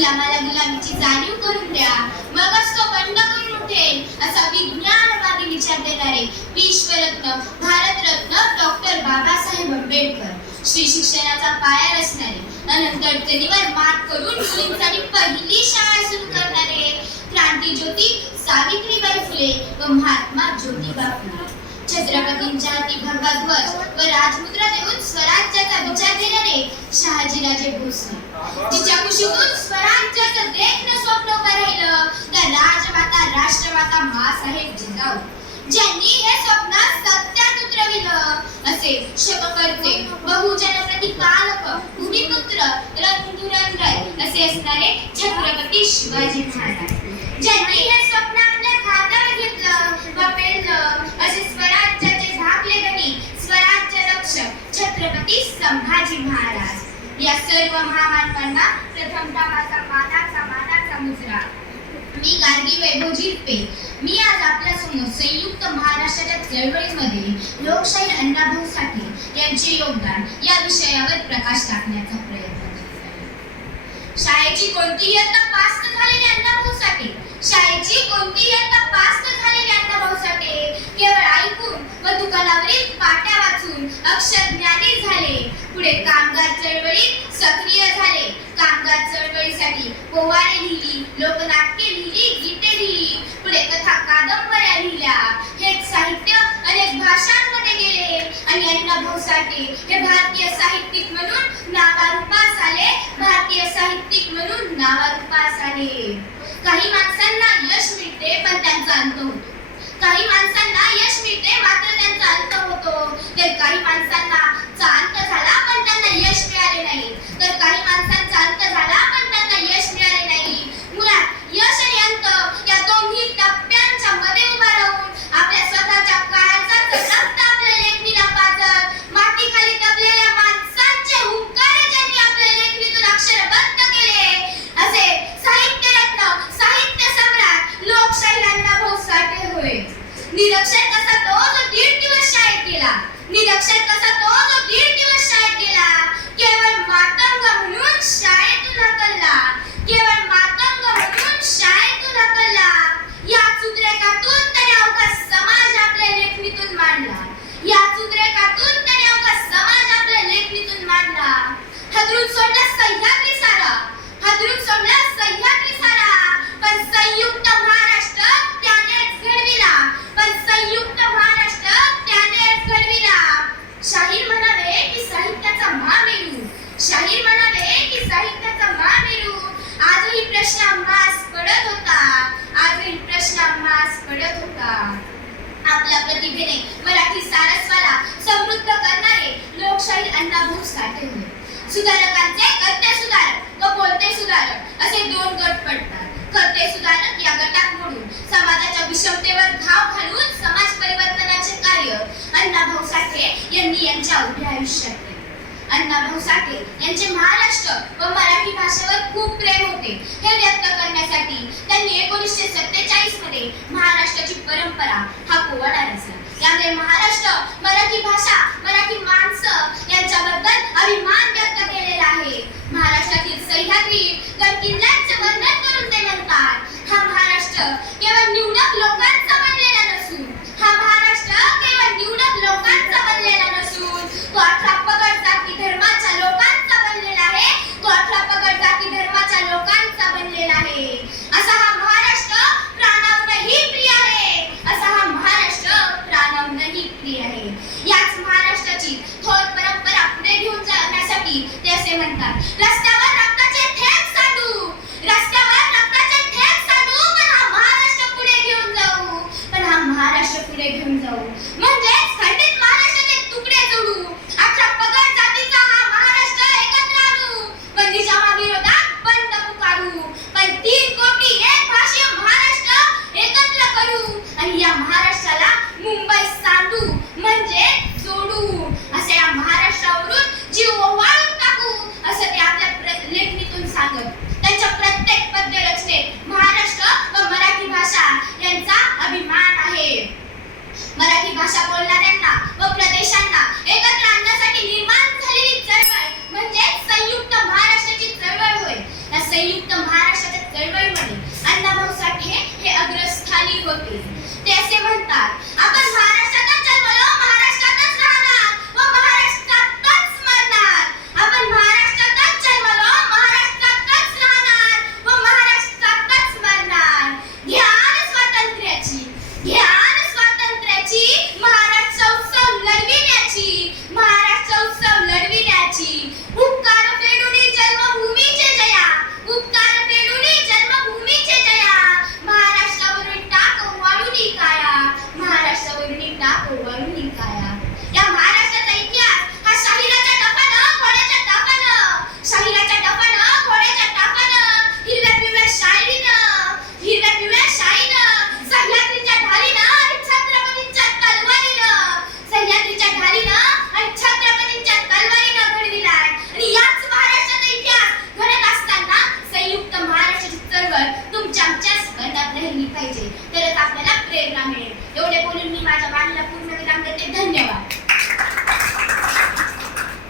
गुलामाला गुलामीची जाणीव करून द्या, मगच तो बंड करून उठेल, असा विज्ञानवादी विचार देणारे विश्वरत्न भारतरत्न डॉक्टर बाबासाहेब आंबेडकर, श्री शिक्षणाचा पाया रचणारे, अनंत अडचणीवर मात करून मुलींसाठी पहिली शाळा सुरू करणारे क्रांतीज्योती सावित्रीबाई फुले व महात्मा ज्योतिबा फुले, छत्रपतींच्या हाती भगवा ध्वज व राजमुद्रा देऊन स्वराज्याचा विचार देणारे शहाजीराजे भोसले, जिच्या कुशीतून स्वराज्याचं देखणं स्वप्न उभं राहिलं त्या राजमाता राष्ट्रमाता माँसाहेब जिजाऊ, ज्यांनी हे स्वप्न सत्यात उतरविलं असे शपकर्ते बहुजन प्रतिपालक भूमिपुत्र रणधुरंधर असे असणारे छत्रपती शिवाजी महाराज, ज्यांनी हे स्वप्न आपल्या खांद्यावर घेतलं व पेललं असे स्वराज्याचे धाकले गणी स्वराज्य रक्षक छत्रपती संभाजी महाराज, या सर्व महामानवांना प्रथमतः माझा मानाचा मुजरा. मी गार्गी वैभव झिरपे. मी आज आपल्या समोर संयुक्त महाराष्ट्राच्या चळवळीमध्ये लोकशाहीर अण्णाभाऊ साठे यांचे योगदान या विषयावर प्रकाश टाकण्याचा प्रयत्न करत आहे. शाळेची कोणती इयत्ता पास न झालेले अण्णाभाऊ साठे, शाळेची कोणती इयत्ता पास न झालेले अण्णाभाऊ साठे केवळ ऐकून व दुकानावरील पाट्या वाचून अक्षरज्ञानी झाले. पुढे कामगार चळवळीत सक्रिय झाले. कामगार चळवळीसाठी पोवाडे लिहिली, लोकनाट्ये लिहिली, गीते लिहिली, पुढे कथा कादंबऱ्या लिहिल्या. हे साहित्य अनेक भाषांमध्ये गेले आणि अण्णाभाऊ साठे हे भारतीय साहित्यिक म्हणून नावारूपास आले. भारतीय साहित्यिक म्हणून नावारूपास आले. काही माणसांना यश मिळते पण त्यांचा अंत होतो. काही माणसांना यश मिळते मात्र त्यांचा अंत होतो. तर काही माणसांना अंत झाला पण त्यांना यश मिळाले नाही. तर काही माणसांचा अंत झाला पण त्यांना यश मिळाले नाही. मुळात यश आणि अंत या दोन्ही टप्प्यांच्या मध्ये उभा राहून आपल्या स्वतःच्या काळाचा रक्त आपल्या लेखणीला पाजत मातीखाली दबलेल्या माणसांचे हुंकार ज्यांनी आपल्या लेखणीतून अक्षरबद्ध केले असे साहित्यरत्न साहित्य सम्राट लोकशाहीर अण्णाभाऊ साठे होय. निरक्षर कसा तो जो 1.5 दिवस शाळेत गेला, निरक्षर कसा तो जो 1.5 दिवस शाळेत गेला, केवळ मातंग म्हणून शाळेतून हकलला, केवळ मातंग म्हणून शाळेतून हकलला. याच उद्रेकातून त्याने अवघा समाज आपल्या लेखणीतून मांडला. याच उद्रेकातून त्याने अवघा समाज आपल्या लेखणीतून मांडला. हदरून सोडला सह्याद्री सारा, हदरून सोडला सह्याद्री सारा, पण संयुक्त महाराष्ट्र त्यानेच घडविला, पण संयुक्त महाराष्ट्र त्यानेच घडविला. शाहीर म्हणावे की साहित्याचा महामेरू, शाहीर म्हणावे की साहित्याचा महामेरू. आजही प्रश्न आम्हास पडत होता, आजही प्रश्न आम्हास पडत होता. आपल्या प्रतिभेने मराठी सारस्वाला समृद्ध करणारे लोकशाहीर अण्णाभाऊ साठे होते. सुधारकांचे कर्ते सुधारक व बोलते सुधारक असे 2 गट पडतात. कर्ते सुधारक या गटात मोडून समाजाच्या विषमतेवर धाव घालून समाज परिवर्तनाचे कार्य अण्णाभाऊ साठे यांनी यांच्या उभ्या आयुष्यात केले. अण्णाभाऊ साठे यांचे महाराष्ट्र व मराठी भाषेवर खूप प्रेम होते. हे व्यक्त करण्यासाठी त्यांनी 1947 मध्ये महाराष्ट्राची परंपरा हा पोवाडा रचला. यामध्ये महाराष्ट्र, मराठी भाषा, मराठी माणसं यांच्याबद्दल अभिमान व्यक्त केलेला आहे. महाराष्ट्रातील सह्याद्री गडकिल्ल्यांचे वर्णन करून ते म्हणतात, हा महाराष्ट्र केवळ निवडक लोकांचा बनलेला नसून, हा महाराष्ट्र केवळ निवडक लोकांचा बनलेला नसून तो 18 पगड जाती धर्माच्या लोकांचा बनलेला आहे. तो 18 पगड जाती धर्माच्या लोकांचा बनलेला आहे. असा हा महाराष्ट्र प्राणाहूनही प्रिय आहे. असा हा महाराष्ट्र प्राणाहूनही प्रिय आहे. याच महाराष्ट्राची थोर परंपरा पुढे घेऊन जाण्यासाठी ते असे म्हणतात, रस्त्यावर मुलींनी माझ्या मागण्या पूर्ण